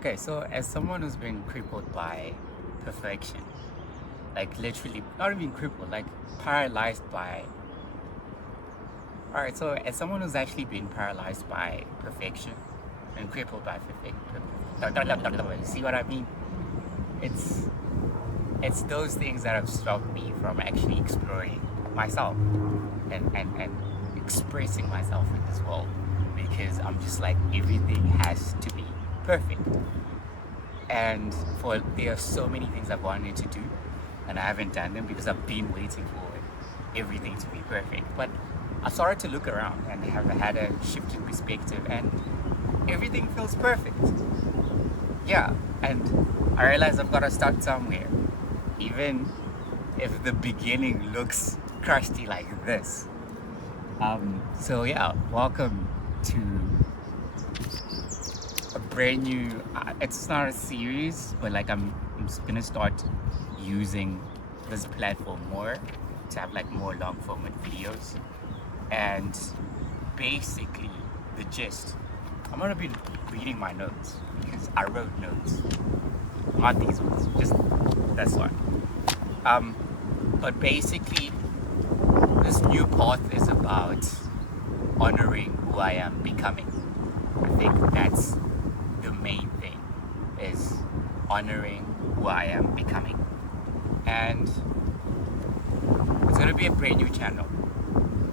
Okay, so as someone who's been crippled by perfection, like literally, not even crippled, like paralyzed by. Alright, so as someone who's actually been paralyzed by perfection and crippled by perfection, see what I mean? It's it's those things that have stopped me from actually exploring myself and expressing myself in this world because I'm just like everything has to be perfect. And for there are so many things I've wanted to do and I haven't done them because I've been waiting for everything to be perfect. But I started to look around and have had a shift in perspective and everything feels perfect. Yeah, and I realize I've got to start somewhere. Even if the beginning looks crusty like this. So yeah, welcome to a brand new. It's not a series, but like I'm just gonna start using this platform more to have like more long format videos, and basically the gist. I'm gonna be reading my notes because I wrote notes, not these ones, just this one. But basically, this new path is about honoring who I am becoming. I think that's the main thing, is honoring who I am becoming. And it's gonna be a brand new channel.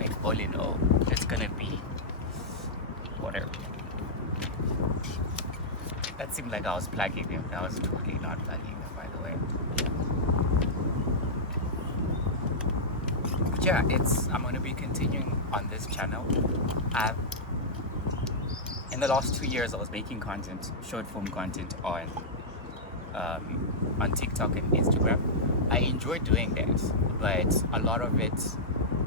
Like all in all, it's gonna be whatever. That seemed like I was plugging them. I was totally not plugging them, by the way. But yeah, I'm gonna be continuing on this channel. In the last 2 years, I was making content, short form content on TikTok and Instagram. I enjoyed doing that, but a lot of it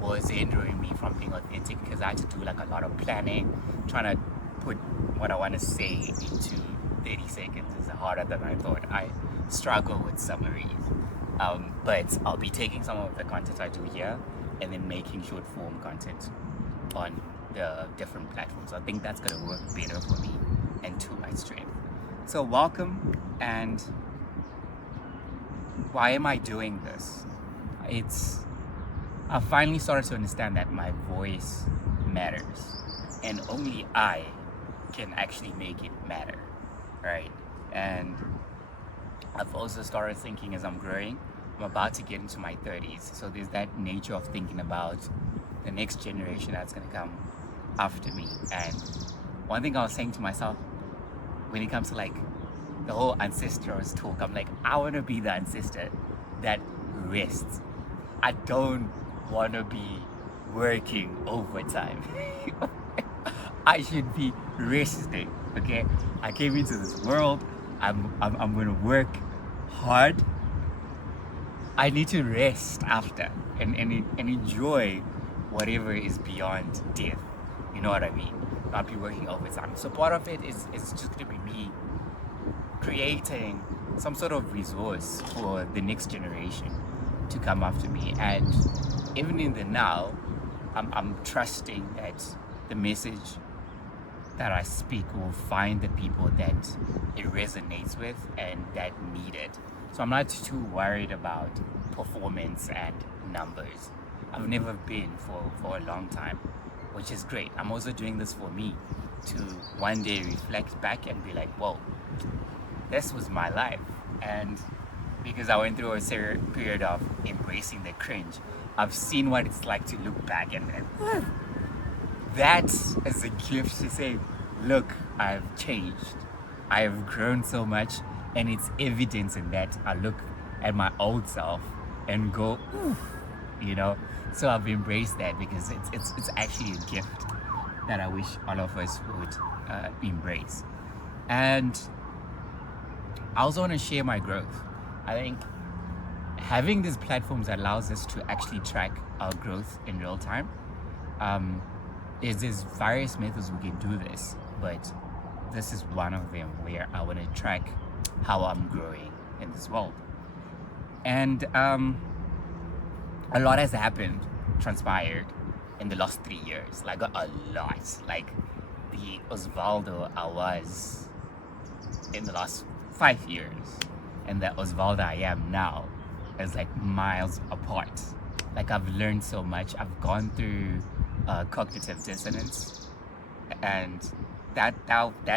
was hindering me from being authentic because I had to do like a lot of planning, trying to put what I want to say into 30 seconds is harder than I thought. I struggle with summaries. But I'll be taking some of the content I do here and then making short form content on the different platforms. I think that's gonna work better for me and to my strength. So welcome, and why am I doing this? I finally started to understand that my voice matters and only I can actually make it matter, right? And I've also started thinking as I'm growing, I'm about to get into my 30s, so there's that nature of thinking about the next generation that's going to come after me. And one thing I was saying to myself when it comes to like the whole ancestors talk, I'm like, I want to be the ancestor that rests. I don't want to be working overtime. I should be resting. Okay, I came into this world. I'm going to work hard. I need to rest after and enjoy whatever is beyond death. You know what I mean? Not be working overtime. So part of it is just going to be me creating some sort of resource for the next generation to come after me. And even in the now, I'm trusting that the message that I speak will find the people that it resonates with and that need it. So I'm not too worried about performance and numbers. I've never been for a long time, which is great. I'm also doing this for me to one day reflect back and be like, whoa, this was my life. And because I went through a period of embracing the cringe, I've seen what it's like to look back and be like, that is a gift to say, look, I've changed. I have grown so much, and it's evidence in that I look at my old self and go, ooh, you know. So I've embraced that because it's actually a gift that I wish all of us would embrace. And I also want to share my growth. I think having these platforms allows us to actually track our growth in real time. There's various methods we can do this, but this is one of them where I want to track how I'm growing in this world. And a lot has transpired in the last 3 years, like a lot. Like the Osvaldo I was in the last 5 years and the Osvaldo I am now is like miles apart. Like I've learned so much. I've gone through cognitive dissonance, and that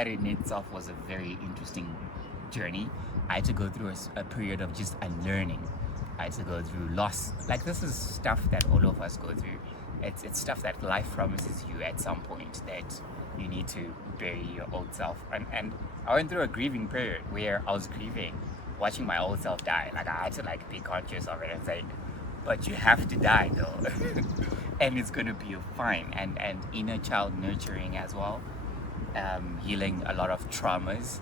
in itself was a very interesting journey. I had to go through a period of just unlearning. I had to go through loss. Like this is stuff that all of us go through. It's stuff that life promises you at some point that you need to bury your old self. And I went through a grieving period where I was grieving, watching my old self die. Like I had to like be conscious of it and say, but you have to die though. And it's gonna be fine. And inner child nurturing as well. Healing a lot of traumas.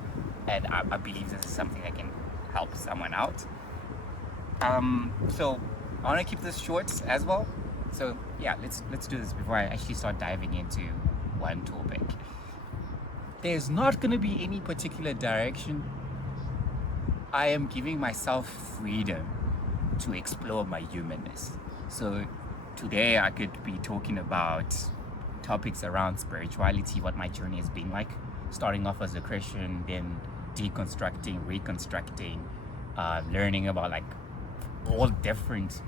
And I believe this is something that can help someone out. So I want to keep this short as well. So yeah, let's do this before I actually start diving into one topic. There's not going to be any particular direction. I am giving myself freedom to explore my humanness. So today I could be talking about topics around spirituality, what my journey has been like, starting off as a Christian, then deconstructing, reconstructing, learning about like all different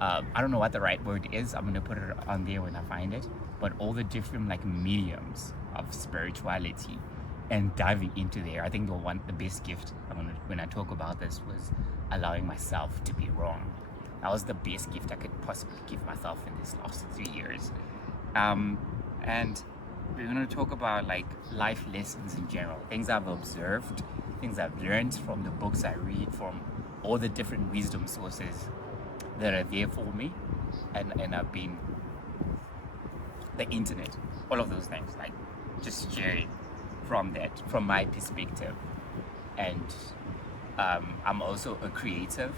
I don't know what the right word is. I'm gonna put it on there when I find it, but all the different like mediums of spirituality and diving into there. I think the best gift when I talk about this was allowing myself to be wrong. That was the best gift I could possibly give myself in these last 3 years. And we're going to talk about like life lessons in general, things I've observed, things I've learned from the books I read, from all the different wisdom sources that are there for me, and I've been the internet, all of those things, like just sharing from my perspective. And I'm also a creative.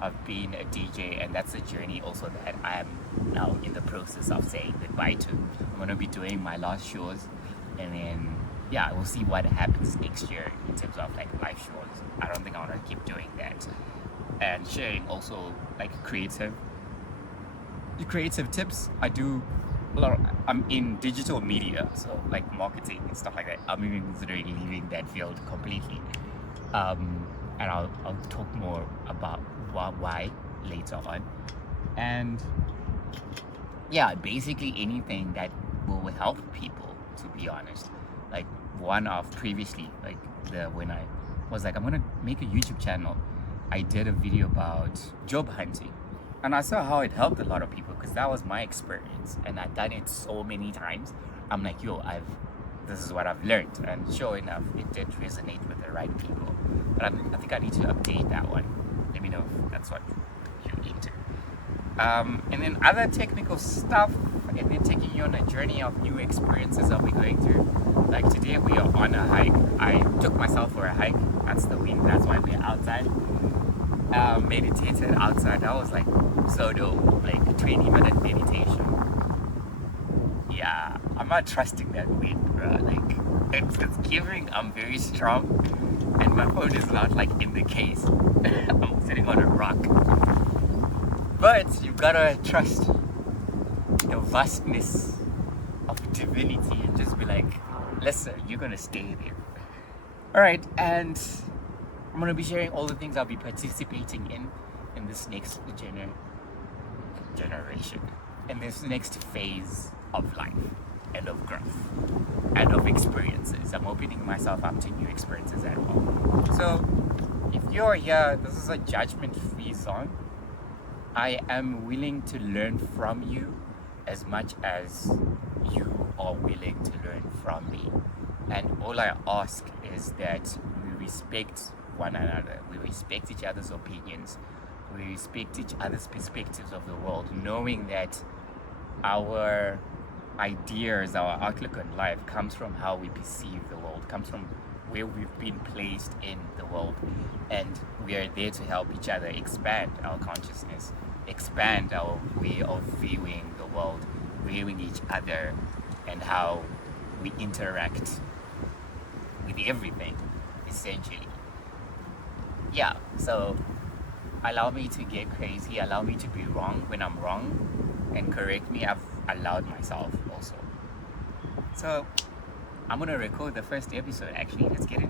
I've been a DJ, and that's a journey also that I am now in the process of saying goodbye to. I'm going to be doing my last shows, and then yeah, we'll see what happens next year in terms of like live shows. I don't think I want to keep doing that. And sharing also like creative tips. I'm in digital media, so like marketing and stuff like that. I'm even considering leaving that field completely. And I'll talk more about why later on. And yeah, basically anything that will help people, to be honest. Like one of previously, like when I was like, I'm gonna make a YouTube channel, I did a video about job hunting, and I saw how it helped a lot of people because that was my experience, and I've done it so many times. I'm like, this is what I've learned, and sure enough, it did resonate with the right people. But I think I need to update that one. Let me know if that's what you're into. And then other technical stuff, and then taking you on a journey of new experiences I'll be going through. Like today we are on a hike. I took myself for a hike. That's the wind. That's why we're outside. Meditated outside. That was like so dope. Like a 20-minute meditation. Yeah, I'm not trusting that wind, bro. Like it's giving. I'm very strong, and my phone is not like in the case. I'm sitting on a rock. But you gotta trust the vastness of divinity and just be like, listen, you're gonna stay there. Alright, and I'm gonna be sharing all the things I'll be participating in this next generation, in this next phase of life and of growth and of experiences. I'm opening myself up to new experiences as well. So if you're here, this is a judgment-free zone. I am willing to learn from you as much as you are willing to learn from me. And all I ask is that we respect one another. We respect each other's opinions. We respect each other's perspectives of the world, knowing that our ideas, our outlook on life comes from how we perceive the world, comes from where we've been placed in the world. And we are there to help each other expand our consciousness, expand our way of viewing the world, viewing each other, and how we interact with everything, essentially. Yeah, so allow me to get crazy, allow me to be wrong when I'm wrong, and correct me. I've allowed myself also. So I'm gonna record the first episode. Actually, let's get into